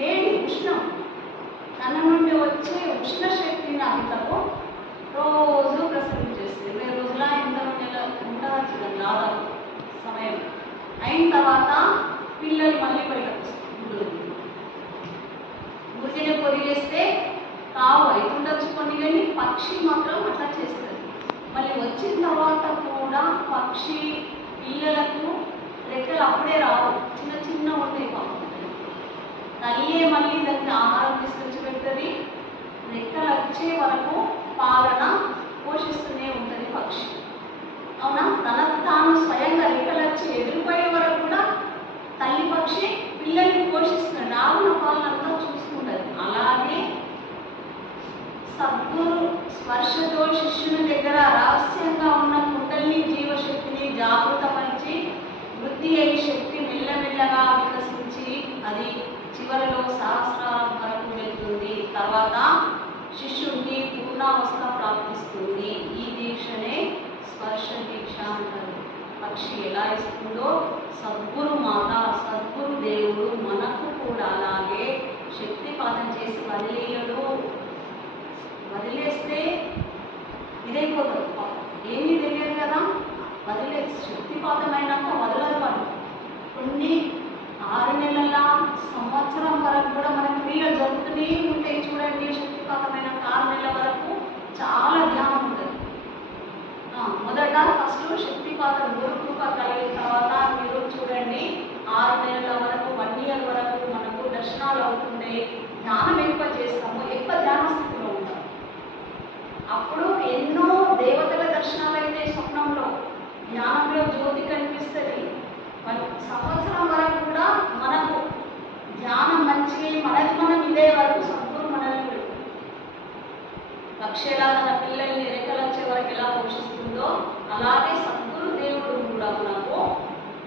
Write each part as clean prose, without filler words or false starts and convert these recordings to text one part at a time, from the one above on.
వేడి ఉష్ణం తన నుండి వచ్చే ఉష్ణ శక్తిని అంతకు రోజు ప్రసరించేస్తుంది. 20 రోజుల 8 నెలల ఉంటారు చూడండి దాదాపు సమయం అయిన తర్వాత పిల్లలు మళ్ళీ బయటకు వస్తారు. ఊరికే పొదిగేస్తే కావు అవుతుండొచ్చు కొన్ని, కానీ పక్షి మాత్రం అట్లా చేస్తుంది. మళ్ళీ వచ్చిన తర్వాత కూడా పక్షి పిల్లలకు రెక్కలు అప్పుడే రావు, చిన్న చిన్న ఉంటాయి పాపం. తల్లి మళ్ళీ దానికి ఆహారం తీసుకొచ్చి పెడుతుంది. రెక్కలు వచ్చే వరకు పాలన పోషిస్తూనే ఉంటుంది పక్షి. అవునా? తనకు తాను స్వయంగా రెక్కలు వచ్చి ఎదిరిపోయే వరకు కూడా తల్లి పక్షి పిల్లల్ని పోషిస్తుంది, రాగుల పాలనంతా చూసుకుంటుంది. అలాగే సద్గురు స్పర్శతో శిష్యుని దగ్గర రహస్యంగా ఉన్న కుండలిని జీవశక్తిని జాగృతపరిచి వృద్ధి అయ్యే శక్తి మెల్లమెల్లగా వికసించి అది చివరిలో సహస్రారం వరకు వెళ్తుంది. తర్వాత శిష్యుడికి పూర్ణావస్థ ప్రాప్తిస్తుంది. ఈ దీక్షనే స్పర్శ దీక్ష అంటారు. పక్షి ఎలా ఇస్తుందో సద్గురు మాత సద్గురు దేవుడు మనకు కూడా అలాగే శక్తిపాతం చేసి వదిలేయడు. వదిలేస్తే ఇదైపోతుంది, ఏమీ తెలియదు కదా. వదిలే శక్తిపాతమైనాక వదలరు వాళ్ళు. కొన్ని 6 నెలల సంవత్సరం వరకు కూడా మనకు క్రియలు జరుగుతూనే ఉంటాయి. చూడండి, శక్తిపాతమైన 6 నెలల వరకు చాలా ధ్యానం ఉంటుంది. మొదట ఫస్ట్ శక్తిపాతం గురు కృప కలిగిన తర్వాత మీరు చూడండి 6 నెలల వరకు 1 ఇయర్ వరకు మనకు దర్శనాలు అవుతుంటాయి. ధ్యానం ఎక్కువ చేస్తాము, ఎక్కువ ధ్యాన స్థితిలో ఉంటాం. అప్పుడు ఎన్నో దేవతల దర్శనాలు అయితే స్వప్నంలో ధ్యానంలో జ్యోతి కనిపిస్తుంది. సంవత్సరం వరకు కూడా మనకు ధ్యానం మంచి మనది మనం ఇదే వరకు సద్గురు మనల్ని పక్షి ఎలా తన పిల్లల్ని రెక్కలు వచ్చే వరకు ఎలా పోషిస్తుందో అలాగే సద్గురు దేవుడు కూడా మనకు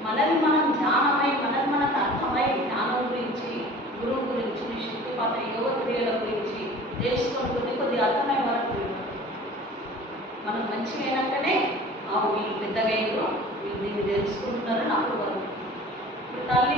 మనది మనం ధ్యానమై మనది మనకు అర్థమై జ్ఞానం గురించి గురువు గురించి శక్తిపాత యోగ క్రియల గురించి తెలుసుకుంటుంది. కొద్దిగా అర్థమయ్యే వరకు మనం మంచిగా అయినాకనే వీళ్ళు పెద్దగా అయ్యారు, వీళ్ళు దీన్ని తెలుసుకుంటున్నారు. నాకు ఇప్పుడు తల్లి